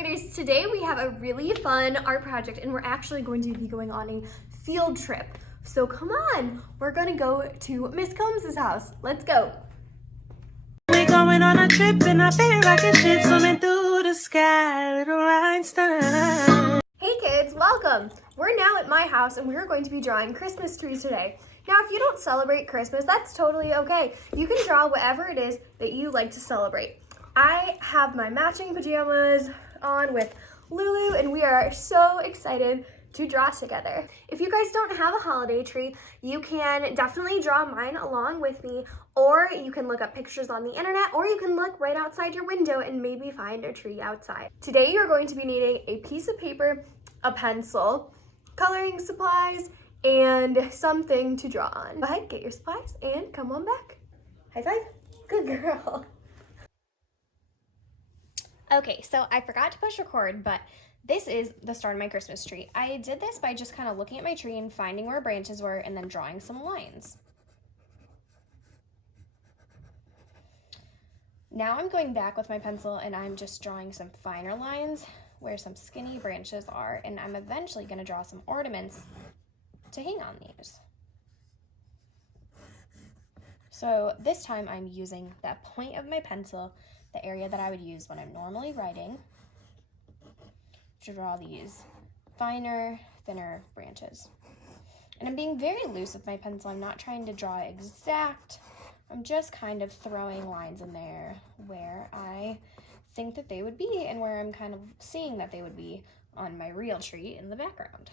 graders, today we have a really fun art project and we're actually going to be going on a field trip. So come on, we're gonna go to Miss Combs' house. Let's go. We're going on a trip in a big rocket ship swimming through the sky, little Einstein. Hey kids, welcome. We're now at my house and we're going to be drawing Christmas trees today. Now if you don't celebrate Christmas, that's totally okay. You can draw whatever it is that you like to celebrate. I have my matching pajamas on with Lulu and we are so excited to draw together. If you guys don't have a holiday tree, you can definitely draw mine along with me, or you can look up pictures on the internet, or you can look right outside your window and maybe find a tree outside. Today you're going to be needing a piece of paper, a pencil, coloring supplies, and something to draw on. Go ahead, get your supplies and come on back. High five. Good girl. Okay, so I forgot to push record, but this is the start of my Christmas tree. I did this by just kind of looking at my tree and finding where branches were and then drawing some lines. Now I'm going back with my pencil and I'm just drawing some finer lines where some skinny branches are, and I'm eventually going to draw some ornaments to hang on these. So this time I'm using that point of my pencil, the area that I would use when I'm normally writing, to draw these finer, thinner branches. And I'm being very loose with my pencil. I'm not trying to draw exact. I'm just kind of throwing lines in there where I think that they would be and where I'm kind of seeing that they would be on my real tree in the background.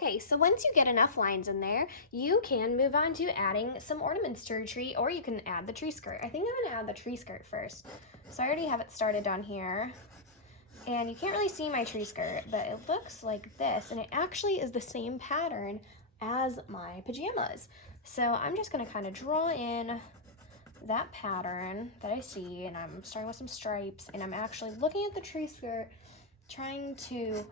Okay, so once you get enough lines in there, you can move on to adding some ornaments to your tree, or you can add the tree skirt. I think I'm gonna add the tree skirt first. So I already have it started down here. And you can't really see my tree skirt, but it looks like this, and it actually is the same pattern as my pajamas. So I'm just gonna kind of draw in that pattern that I see, and I'm starting with some stripes, and I'm actually looking at the tree skirt, trying to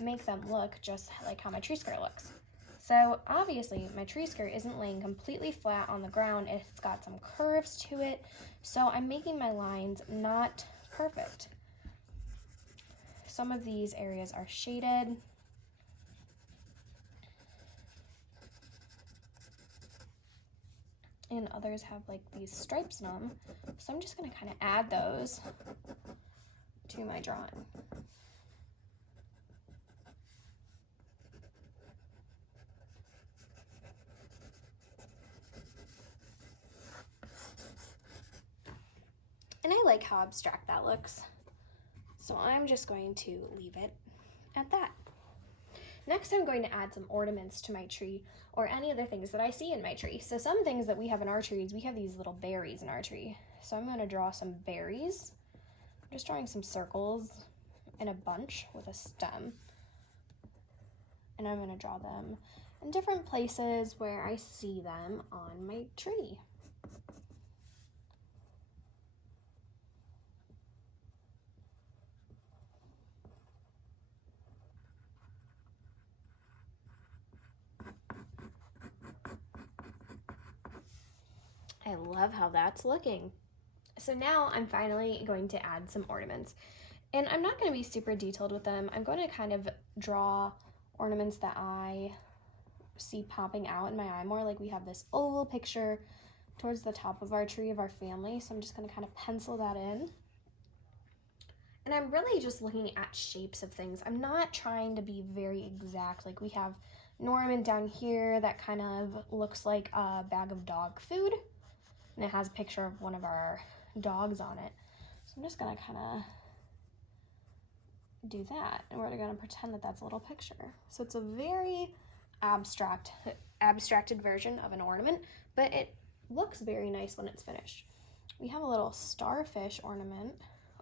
make them look just like how my tree skirt looks. So obviously my tree skirt isn't laying completely flat on the ground, it's got some curves to it, so I'm making my lines not perfect. Some of these areas are shaded. And others have like these stripes in them. So I'm just gonna kind of add those to my drawing. And I like how abstract that looks. So I'm just going to leave it at that. Next, I'm going to add some ornaments to my tree, or any other things that I see in my tree. So some things that we have in our trees, we have these little berries in our tree. So I'm going to draw some berries. I'm just drawing some circles in a bunch with a stem. And I'm going to draw them in different places where I see them on my tree. I love how that's looking. So now I'm finally going to add some ornaments. And I'm not going to be super detailed with them. I'm going to kind of draw ornaments that I see popping out in my eye more. Like we have this oval picture towards the top of our tree of our family. So I'm just going to kind of pencil that in. And I'm really just looking at shapes of things. I'm not trying to be very exact. Like we have an ornament down here that kind of looks like a bag of dog food. And it has a picture of one of our dogs on it. So I'm just gonna kind of do that, and we're gonna pretend that that's a little picture. So it's a very abstracted version of an ornament, but it looks very nice when it's finished. We have a little starfish ornament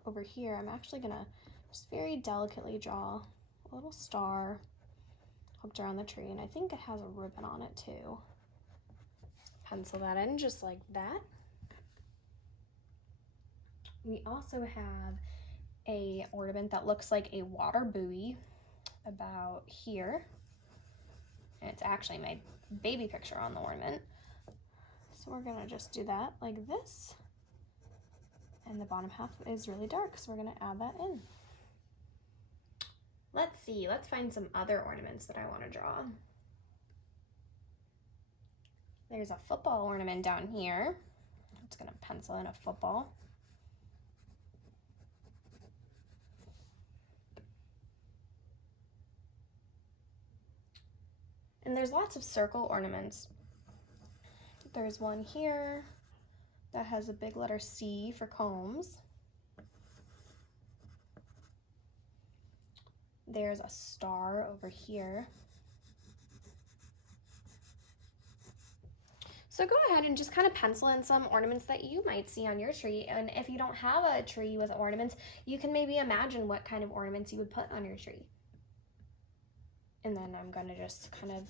over here. I'm actually gonna just very delicately draw a little star hooked around the tree, and I think it has a ribbon on it too. Pencil that in just like that. We also have a ornament that looks like a water buoy about here. And it's actually my baby picture on the ornament. So we're gonna just do that like this. And the bottom half is really dark, so we're gonna add that in. Let's see, let's find some other ornaments that I wanna draw. There's a football ornament down here. I'm just gonna pencil in a football. And there's lots of circle ornaments. There's one here that has a big letter C for combs. There's a star over here. So go ahead and just kind of pencil in some ornaments that you might see on your tree. And if you don't have a tree with ornaments, you can maybe imagine what kind of ornaments you would put on your tree. And then I'm gonna just kind of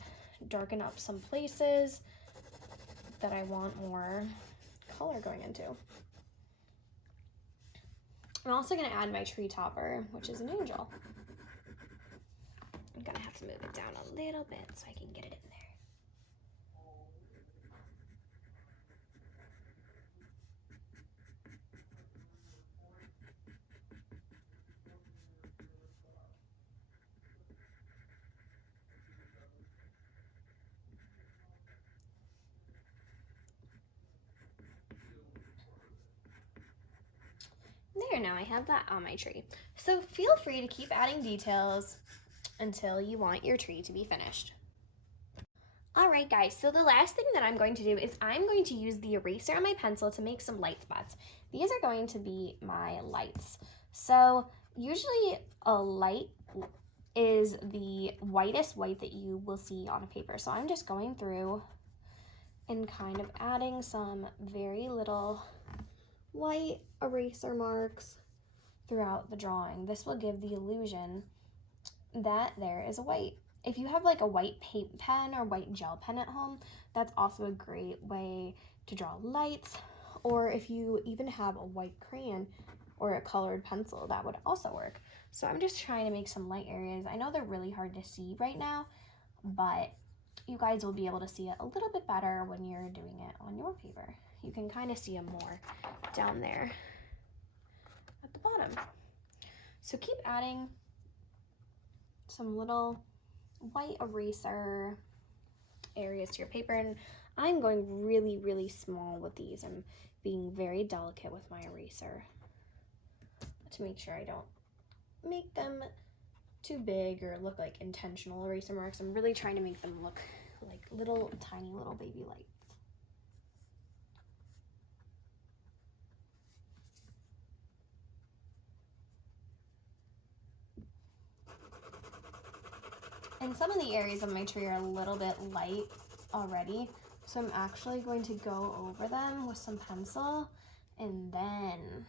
darken up some places that I want more color going into. I'm also gonna add my tree topper, which is an angel. I'm gonna have to move it down a little bit so I can get it in there. There, now I have that on my tree. So feel free to keep adding details until you want your tree to be finished. Alright guys, so the last thing that I'm going to do is I'm going to use the eraser on my pencil to make some light spots. These are going to be my lights. So usually a light is the whitest white that you will see on a paper. So I'm just going through and kind of adding some very little white eraser marks throughout the drawing. This will give the illusion that there is a white. If you have like a white paint pen or white gel pen at home, that's also a great way to draw lights. Or if you even have a white crayon or a colored pencil, that would also work. So I'm just trying to make some light areas. I know they're really hard to see right now, but you guys will be able to see it a little bit better when you're doing it on your paper. You can kind of see them more down there at the bottom. So keep adding some little white eraser areas to your paper, and I'm going really, really small with these. I'm being very delicate with my eraser to make sure I don't make them too big or look like intentional eraser marks. I'm really trying to make them look like little tiny little baby lights. And some of the areas of my tree are a little bit light already, so I'm actually going to go over them with some pencil and then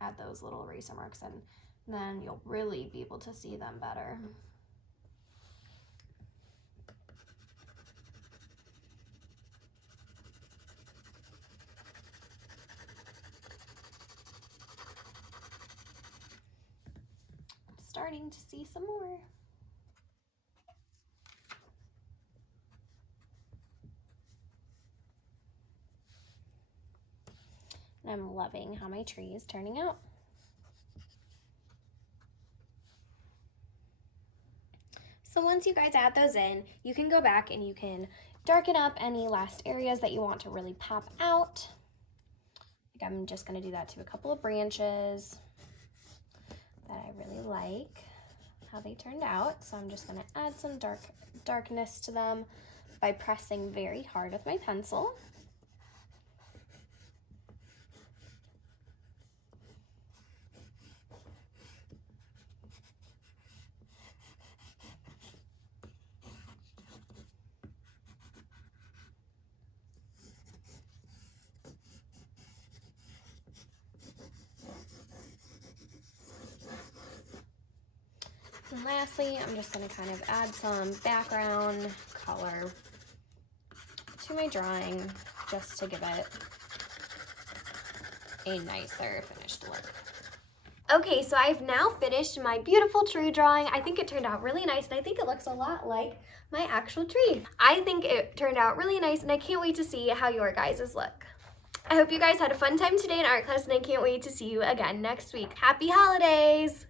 add those little eraser marks, and then you'll really be able to see them better. Starting to see some more. I'm loving how my tree is turning out. So once you guys add those in, you can go back and you can darken up any last areas that you want to really pop out. Like I'm just gonna do that to a couple of branches that I really like how they turned out. So I'm just gonna add some darkness to them by pressing very hard with my pencil. And lastly, I'm just going to kind of add some background color to my drawing just to give it a nicer finished look. Okay, so I've now finished my beautiful tree drawing. I think it turned out really nice, and I think it looks a lot like my actual tree. I think it turned out really nice, and I can't wait to see how your guys' look. I hope you guys had a fun time today in art class, and I can't wait to see you again next week. Happy holidays!